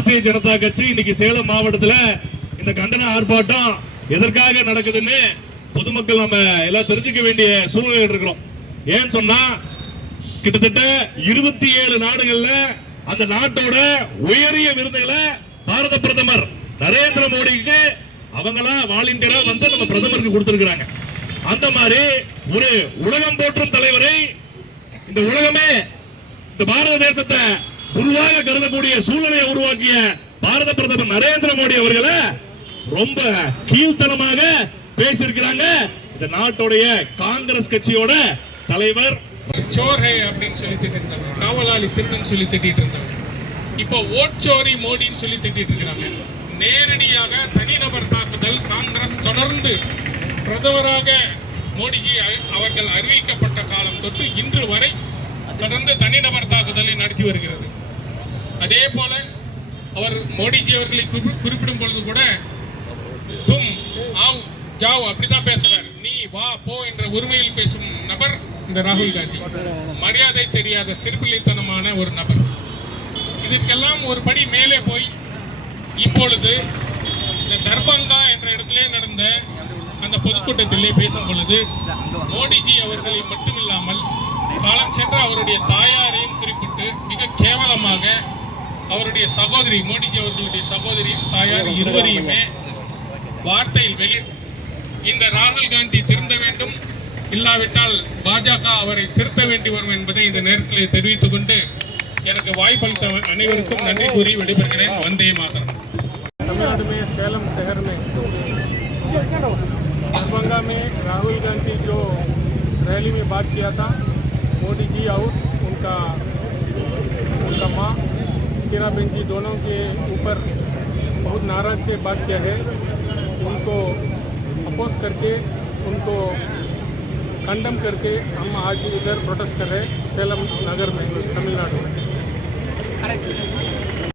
பாரதிய ஜனதா கட்சி இன்னைக்கு சேலம் மாவட்டத்துல இந்த கண்டன ஆர்ப்பாட்டம் எதற்காக நடக்குதுன்னு பொதுமக்கள் நம்ம எல்லாம் தெரிஞ்சுக்க வேண்டிய சூழ்நிலை இருக்கிறோம். ஏன்னு சொன்னா கிட்டத்தட்ட 27 நாடுகள்ல அந்த நாட்டோட உயரிய விருதுகளை பாரத பிரதமர் நரேந்திர மோடிக்கு அவங்களா வாலண்டியரா வந்து நம்ம பிரதமருக்கு கொடுத்திருக்கிறாங்க. அந்த மாதிரி ஒரு உலகம் போற்றும் தலைவரை இந்த உலகமே இந்த பாரத தேசத்தை உருவாக கருதக்கூடிய சூழ்நிலையை உருவாக்கிய பாரத பிரதமர் நரேந்திர மோடி அவர்களை ரொம்ப கீழ்த்தனமாக பேசியிருக்கிறாங்க. இந்த நாட்டுடைய காங்கிரஸ் கட்சியோட தலைவர் சோர் ஹே அப்படின்னு சொல்லி திட்டிட்டு இருந்தாங்க, காவலாளி திருடன் சொல்லி திட்டிட்டு இருந்தாங்க. இப்போ ஓட்சோரி மோடின்னு சொல்லி திட்டிட்டு இருக்கிறாங்க. நேரடியாக தனிநபர் தாக்குதல் காங்கிரஸ் தொடர்ந்து பிரதமராக மோடிஜி அவர்கள் அறிவிக்கப்பட்ட காலம் தொட்டு இன்று வரை தொடர்ந்து தனிநபர் தாக்குதலை நடத்தி வருகிறது. அதே போல அவர் மோடிஜி அவர்களை குறிப்பிடும் பொழுது கூட தும் ஆவ் ஜாவ் அப்படிதான் பேசுறார். நீ வா போ என்ற உரிமையில் பேசும் நபர் இந்த ராகுல் காந்தி. மரியாதை தெரியாத சிறுபிள்ளைத்தனமான ஒரு நபர். இதற்கெல்லாம் ஒரு படி மேலே போய் இப்பொழுது இந்த தர்பங்கா என்ற இடத்திலே நடந்த அந்த பொதுக்கூட்டத்திலே பேசும் பொழுது மோடிஜி அவர்களை மட்டுமில்லாமல் காலம் சென்ற அவருடைய தாயாரையும் குறிப்பிட்டு மிக கேவலமாக அவருடைய சகோதரி மோடிஜி அவர்களுடைய சகோதரியும் தாயார் இருவரையுமே வார்த்தையில் வெளியே இந்த ராகுல் காந்தி திருந்த வேண்டும், இல்லாவிட்டால் பாஜக அவரை திருத்த வேண்டி வரும் என்பதை இந்த நேரத்தில் தெரிவித்துக் கொண்டு எனக்கு வாய்ப்பளித்த அனைவருக்கும் நன்றி கூறி விடைபெறுகிறேன். வந்தே மாதரம். तमिलनाडु में सेलम शहर में दरभंगा में राहुल गांधी जो रैली में बात किया था, मोदी जी और उनका माँ कीराबेन जी दोनों के ऊपर बहुत नाराज से बात किया है। उनको अपोज करके उनको कंडम करके हम आज इधर प्रोटेस्ट कर रहे हैं सेलम नगर में तमिलनाडु में।